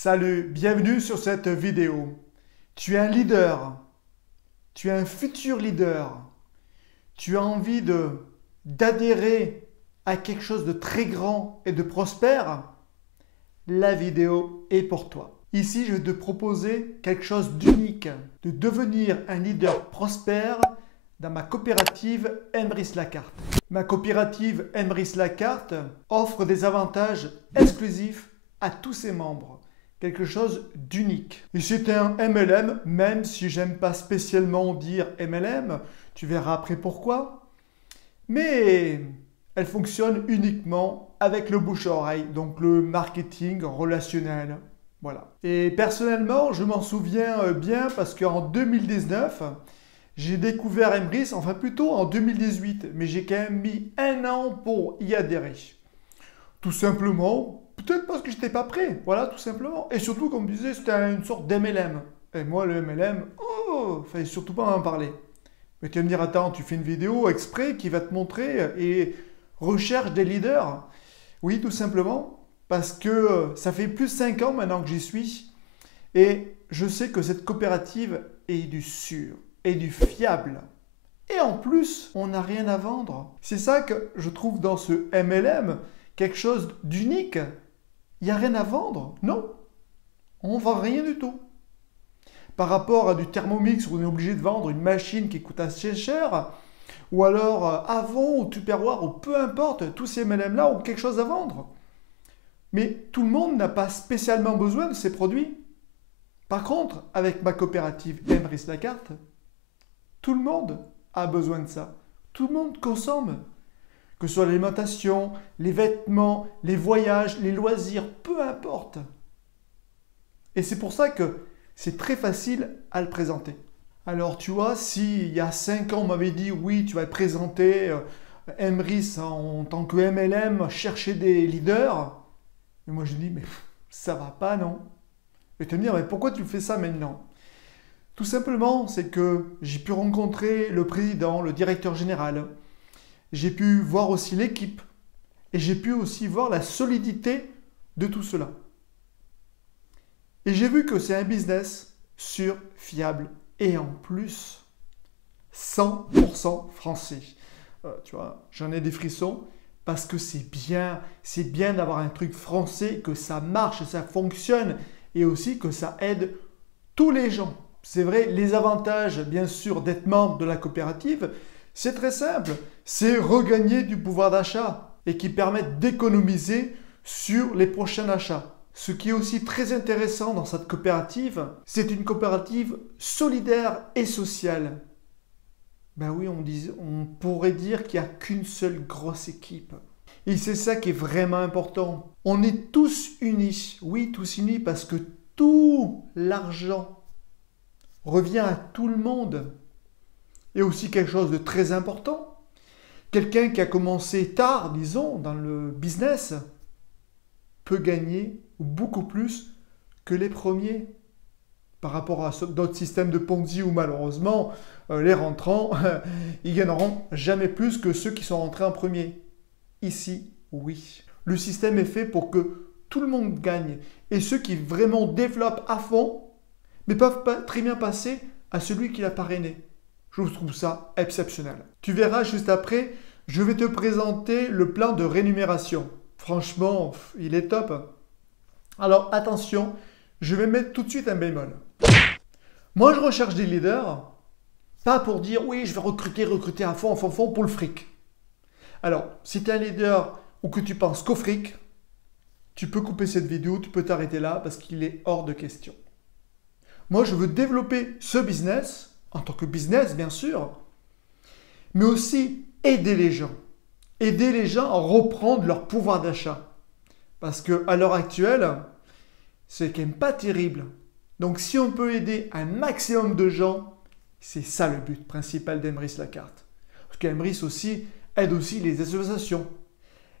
Salut, bienvenue sur cette vidéo. Tu es un leader, tu es un futur leader, tu as envie d'adhérer à quelque chose de très grand et de prospère, la vidéo est pour toi. Ici, je vais te proposer quelque chose d'unique, de devenir un leader prospère dans ma coopérative Emrys Lacarte. Ma coopérative Emrys Lacarte offre des avantages exclusifs à tous ses membres. Quelque chose d'unique. Et c'est un MLM, même si j'aime pas spécialement dire MLM, tu verras après pourquoi. Mais elle fonctionne uniquement avec le bouche-à-oreille, donc le marketing relationnel. Voilà. Et personnellement, je m'en souviens bien parce qu'en 2019, j'ai découvert Emrys, enfin plutôt en 2018, mais j'ai quand même mis 1 an pour y adhérer. Tout simplement, peut-être parce que je n'étais pas prêt, voilà, tout simplement. Et surtout, comme je disais, c'était une sorte d'MLM. Et moi, le MLM, oh, fallait surtout pas en parler. Mais tu vas me dire, attends, tu fais une vidéo exprès qui va te montrer et recherche des leaders. Oui, tout simplement, parce que ça fait plus de 5 ans maintenant que j'y suis. Et je sais que cette coopérative est du sûr et du fiable. Et en plus, on n'a rien à vendre. C'est ça que je trouve dans ce MLM, quelque chose d'unique. Il n'y a rien à vendre. Non, on ne vend rien du tout. Par rapport à du Thermomix où on est obligé de vendre une machine qui coûte assez cher, ou alors Avon ou Tupperware ou peu importe, tous ces MLM-là ont quelque chose à vendre. Mais tout le monde n'a pas spécialement besoin de ces produits. Par contre, avec ma coopérative Emrys Lacarte, tout le monde a besoin de ça. Tout le monde consomme. Que ce soit l'alimentation, les vêtements, les voyages, les loisirs, peu importe. Et c'est pour ça que c'est très facile à le présenter. Alors tu vois, si il y a 5 ans on m'avait dit oui, tu vas présenter Emrys en tant que MLM, chercher des leaders, et moi je dis mais ça va pas non. Et tu vas me dire mais pourquoi tu fais ça maintenant? Tout simplement, c'est que j'ai pu rencontrer le président, le directeur général. J'ai pu voir aussi l'équipe et j'ai pu aussi voir la solidité de tout cela. Et j'ai vu que c'est un business sûr, fiable et en plus 100% français. Tu vois, j'en ai des frissons parce que c'est bien d'avoir un truc français, que ça marche, ça fonctionne et aussi que ça aide tous les gens. C'est vrai, les avantages bien sûr d'être membre de la coopérative, c'est très simple, c'est regagner du pouvoir d'achat et qui permettent d'économiser sur les prochains achats. Ce qui est aussi très intéressant dans cette coopérative, c'est une coopérative solidaire et sociale. Ben oui, on pourrait dire qu'il n'y a qu'une seule grosse équipe. Et c'est ça qui est vraiment important. On est tous unis, oui, tous unis parce que tout l'argent revient à tout le monde. Et aussi quelque chose de très important, quelqu'un qui a commencé tard, disons, dans le business, peut gagner beaucoup plus que les premiers. Par rapport à d'autres systèmes de Ponzi où malheureusement, les rentrants, ils gagneront jamais plus que ceux qui sont rentrés en premier. Ici, oui. Le système est fait pour que tout le monde gagne. Et ceux qui vraiment développent à fond, mais peuvent pas très bien passer à celui qui l'a parrainé. Je trouve ça exceptionnel. Tu verras juste après, je vais te présenter le plan de rémunération. Franchement, il est top. Alors attention, je vais mettre tout de suite un bémol. Moi, je recherche des leaders, pas pour dire oui, je vais recruter à fond pour le fric. Alors, si tu es un leader ou que tu penses qu'au fric, tu peux couper cette vidéo, tu peux t'arrêter là parce qu'il est hors de question. Moi, je veux développer ce business, en tant que business bien sûr, mais aussi aider les gens. Aider les gens à reprendre leur pouvoir d'achat. Parce qu'à l'heure actuelle, c'est quand même pas terrible. Donc si on peut aider un maximum de gens, c'est ça le but principal d'Emrys Lacarte. Parce qu'Emrys aussi aide aussi les associations,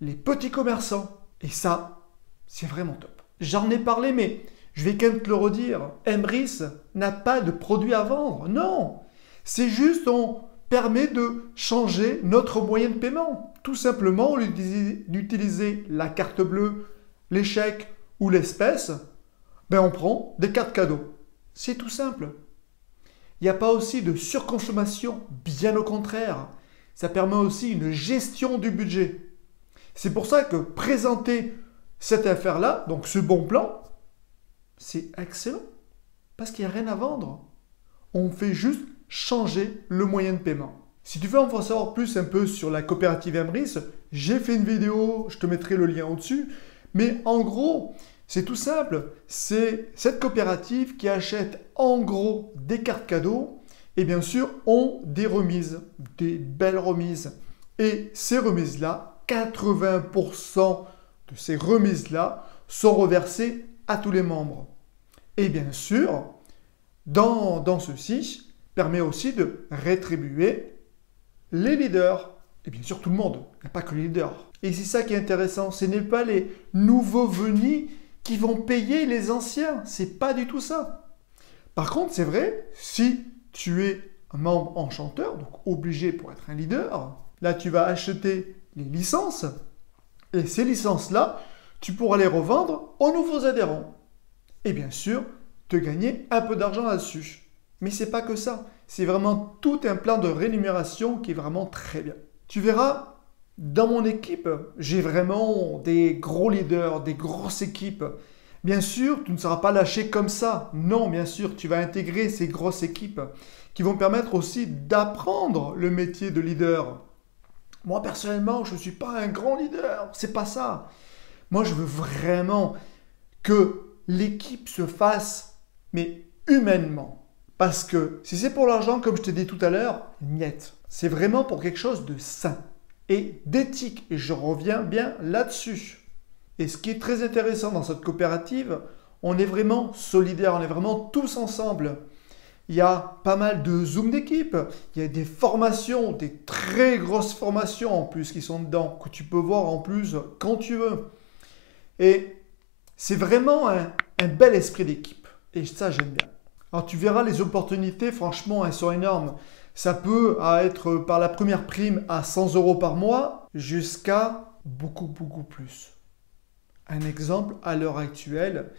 les petits commerçants. Et ça, c'est vraiment top. J'en ai parlé, mais je vais quand même te le redire. Emrys n'a pas de produit à vendre. Non, c'est juste on permet de changer notre moyen de paiement. Tout simplement, d'utiliser la carte bleue, l'échec ou l'espèce. Ben on prend des cartes cadeaux. C'est tout simple. Il n'y a pas aussi de surconsommation, bien au contraire. Ça permet aussi une gestion du budget. C'est pour ça que présenter cette affaire-là, donc ce bon plan, c'est excellent. Parce qu'il n'y a rien à vendre. On fait juste changer le moyen de paiement. Si tu veux en savoir plus un peu sur la coopérative Emrys, j'ai fait une vidéo, je te mettrai le lien au-dessus. Mais en gros, c'est tout simple. C'est cette coopérative qui achète en gros des cartes cadeaux et bien sûr ont des remises, des belles remises. Et ces remises-là, 80% de ces remises-là sont reversées à tous les membres. Et bien sûr, dans ceci, permet aussi de rétribuer les leaders. Et bien sûr tout le monde, il n'y a pas que les leaders. Et c'est ça qui est intéressant, ce n'est pas les nouveaux venus qui vont payer les anciens. C'est pas du tout ça. Par contre, c'est vrai, si tu es un membre enchanteur, donc obligé pour être un leader, là tu vas acheter les licences. Et ces licences-là, tu pourras les revendre aux nouveaux adhérents. Et bien sûr, te gagner un peu d'argent là-dessus. Mais ce n'est pas que ça. C'est vraiment tout un plan de rémunération qui est vraiment très bien. Tu verras, dans mon équipe, j'ai vraiment des gros leaders, des grosses équipes. Bien sûr, tu ne seras pas lâché comme ça. Non, bien sûr, tu vas intégrer ces grosses équipes qui vont permettre aussi d'apprendre le métier de leader. Moi, personnellement, je ne suis pas un grand leader. C'est pas ça. Moi, je veux vraiment que l'équipe se fasse, mais humainement. Parce que si c'est pour l'argent, comme je t'ai dit tout à l'heure, niet. C'est vraiment pour quelque chose de sain et d'éthique. Et je reviens bien là-dessus. Et ce qui est très intéressant dans cette coopérative, on est vraiment solidaires, on est vraiment tous ensemble. Il y a pas mal de Zoom d'équipe, il y a des formations, des très grosses formations en plus qui sont dedans, que tu peux voir en plus quand tu veux. Et c'est vraiment un bel esprit d'équipe. Et ça, j'aime bien. Alors tu verras les opportunités, franchement, elles sont énormes. Ça peut être par la première prime à 100 € par mois jusqu'à beaucoup plus. Un exemple, à l'heure actuelle,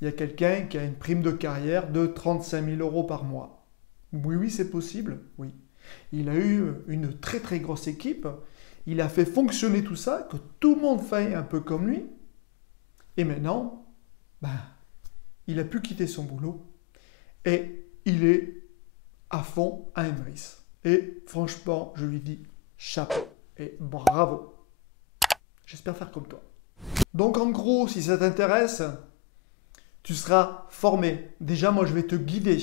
il y a quelqu'un qui a une prime de carrière de 35 000 € par mois. Oui, c'est possible, oui. Il a eu une très grosse équipe. Il a fait fonctionner tout ça, que tout le monde fasse un peu comme lui. Et maintenant, il a pu quitter son boulot. Et il est à fond à Emrys. Et franchement, je lui dis chapeau et bravo. J'espère faire comme toi. Donc en gros, si ça t'intéresse, tu seras formé. Déjà, moi, je vais te guider.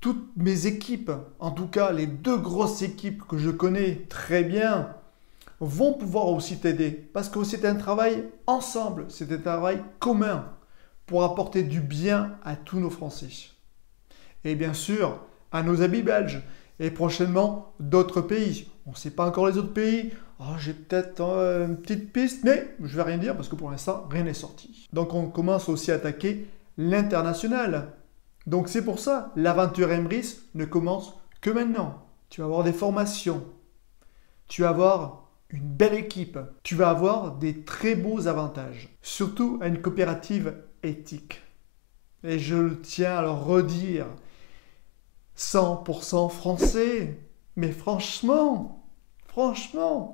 Toutes mes équipes, en tout cas les 2 grosses équipes que je connais très bien, vont pouvoir aussi t'aider. Parce que c'est un travail ensemble, c'est un travail commun pour apporter du bien à tous nos Français. Et bien sûr, à nos amis belges et prochainement d'autres pays. On ne sait pas encore les autres pays. Oh, j'ai peut-être une petite piste, mais je ne vais rien dire parce que pour l'instant, rien n'est sorti. Donc on commence aussi à attaquer l'international. Donc c'est pour ça, l'aventure Emrys ne commence que maintenant. Tu vas avoir des formations, tu vas avoir une belle équipe, tu vas avoir des très beaux avantages. Surtout à une coopérative éthique. Et je tiens à le redire, 100% français. Mais franchement,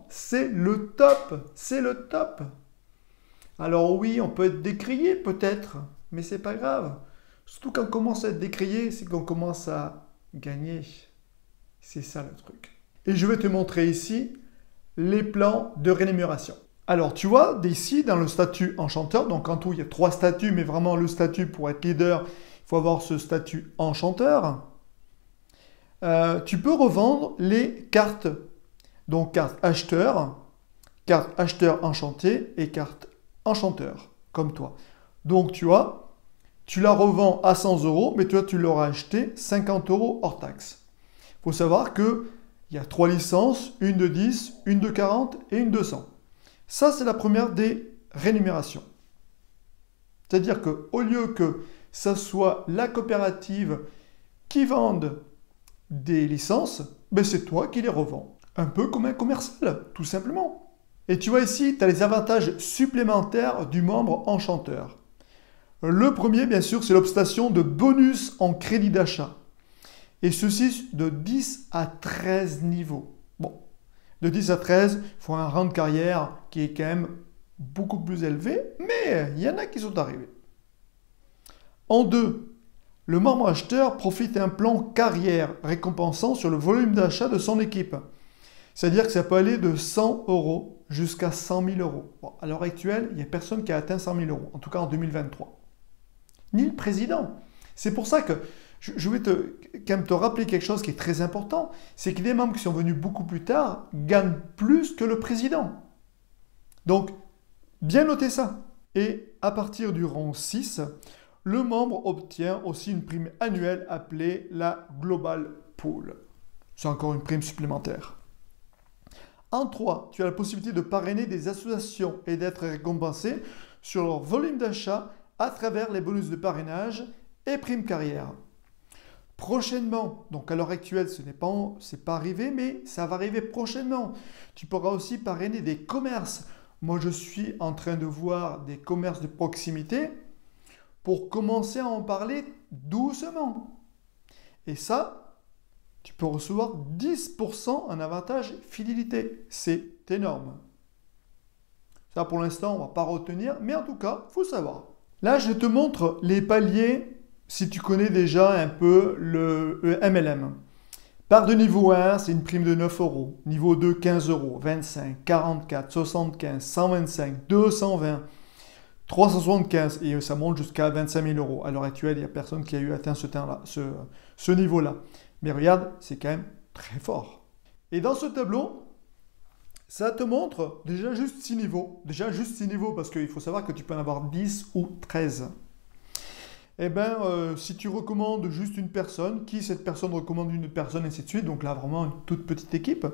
c'est le top, c'est le top. Alors oui, on peut être décrié peut-être, mais c'est pas grave. Surtout quand on commence à être décrié, c'est qu'on commence à gagner. C'est ça le truc. Et je vais te montrer ici les plans de rémunération. Alors tu vois, ici dans le statut enchanteur, donc en tout il y a 3 statuts, mais vraiment le statut pour être leader, il faut avoir ce statut enchanteur. Tu peux revendre les cartes. Donc carte acheteur enchanté et carte enchanteur, comme toi. Donc tu vois, tu la revends à 100 €, mais toi tu l'auras acheté 50 € hors taxe. Il faut savoir qu'il y a 3 licences, une de 10, une de 40 et une de 100. Ça, c'est la première des rémunérations. C'est-à-dire qu'au lieu que ça soit la coopérative qui vende des licences, c'est toi qui les revends. Un peu comme un commercial, tout simplement. Et tu vois ici, tu as les avantages supplémentaires du membre enchanteur. Le premier, bien sûr, c'est l'obtention de bonus en crédit d'achat. Et ceci de 10 à 13 niveaux. Bon, de 10 à 13, il faut un rang de carrière qui est quand même beaucoup plus élevé, mais il y en a qui sont arrivés. En 2, le membre acheteur profite d'un plan carrière récompensant sur le volume d'achat de son équipe. C'est-à-dire que ça peut aller de 100 euros jusqu'à 100 000 euros. Bon, à l'heure actuelle, il n'y a personne qui a atteint 100 000 euros, en tout cas en 2023. Ni le président. C'est pour ça que je vais quand même te rappeler quelque chose qui est très important, c'est que les membres qui sont venus beaucoup plus tard gagnent plus que le président. Donc, bien noter ça. Et à partir du rang 6, le membre obtient aussi une prime annuelle appelée la Global Pool. C'est encore une prime supplémentaire. En 3, tu as la possibilité de parrainer des associations et d'être récompensé sur leur volume d'achat à travers les bonus de parrainage et primes carrière. Prochainement, donc à l'heure actuelle, ce n'est pas arrivé, mais ça va arriver prochainement. Tu pourras aussi parrainer des commerces. Moi, je suis en train de voir des commerces de proximité pour commencer à en parler doucement. Et ça, tu peux recevoir 10% en avantage fidélité. C'est énorme. Ça, pour l'instant, on ne va pas retenir, mais en tout cas, il faut savoir. Là, je te montre les paliers si tu connais déjà un peu le MLM. Part de niveau 1, c'est une prime de 9 euros. Niveau 2, 15 euros, 25, 44, 75, 125, 220, 375 et ça monte jusqu'à 25 000 euros. À l'heure actuelle, il n'y a personne qui a eu atteint ce niveau-là. Mais regarde, c'est quand même très fort. Et dans ce tableau, ça te montre déjà juste 6 niveaux. Déjà juste 6 niveaux parce qu'il faut savoir que tu peux en avoir 10 ou 13. Eh bien, si tu recommandes juste une personne, qui cette personne recommande une personne, et ainsi de suite, donc là vraiment une toute petite équipe,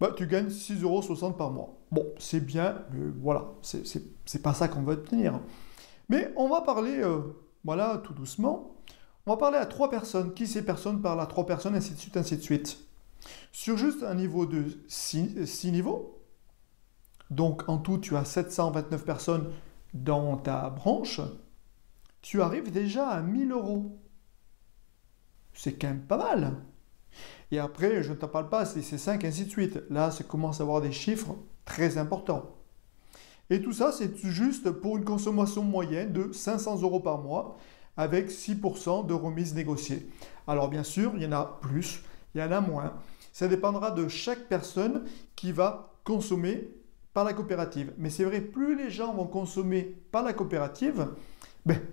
bah, tu gagnes 6,60 € par mois. Bon, c'est bien, mais voilà, c'est pas ça qu'on va obtenir. Mais on va parler, voilà, tout doucement, on va parler à 3 personnes. Qui ces personnes parlent à 3 personnes, ainsi de suite, ainsi de suite. Sur juste un niveau de 6 niveaux, donc en tout, tu as 729 personnes dans ta branche, tu arrives déjà à 1000 euros. C'est quand même pas mal. Et après, je ne t'en parle pas, c'est 5, ainsi de suite. Là, ça commence à avoir des chiffres très importants. Et tout ça, c'est juste pour une consommation moyenne de 500 € par mois, avec 6% de remise négociée. Alors bien sûr, il y en a plus, il y en a moins. Ça dépendra de chaque personne qui va consommer par la coopérative. Mais c'est vrai, plus les gens vont consommer par la coopérative,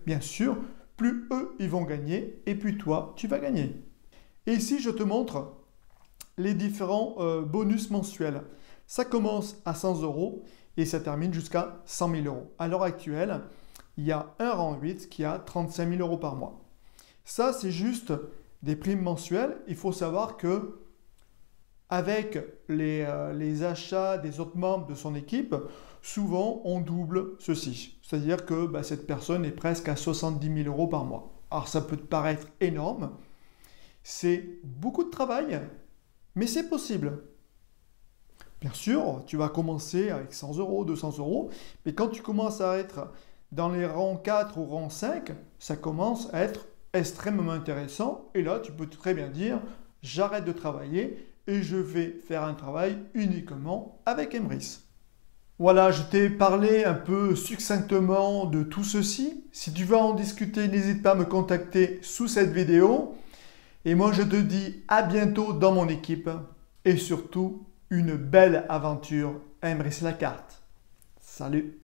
bien sûr, plus eux, ils vont gagner et plus toi, tu vas gagner. Et ici, je te montre les différents bonus mensuels. Ça commence à 100 € et ça termine jusqu'à 100 000 €. À l'heure actuelle, il y a un rang 8 qui a 35 000 € par mois. Ça, c'est juste des primes mensuelles. Il faut savoir que avec les achats des autres membres de son équipe, souvent on double ceci. C'est-à-dire que cette personne est presque à 70 000 € par mois. Alors ça peut te paraître énorme, c'est beaucoup de travail, mais c'est possible. Bien sûr, tu vas commencer avec 100 €, 200 €, mais quand tu commences à être dans les rangs 4 ou rangs 5, ça commence à être extrêmement intéressant. Et là, tu peux très bien dire, j'arrête de travailler et je vais faire un travail uniquement avec Emrys. Voilà, je t'ai parlé un peu succinctement de tout ceci. Si tu veux en discuter, n'hésite pas à me contacter sous cette vidéo. Et moi, je te dis à bientôt dans mon équipe. Et surtout, une belle aventure à Emrys Lacarte. Salut!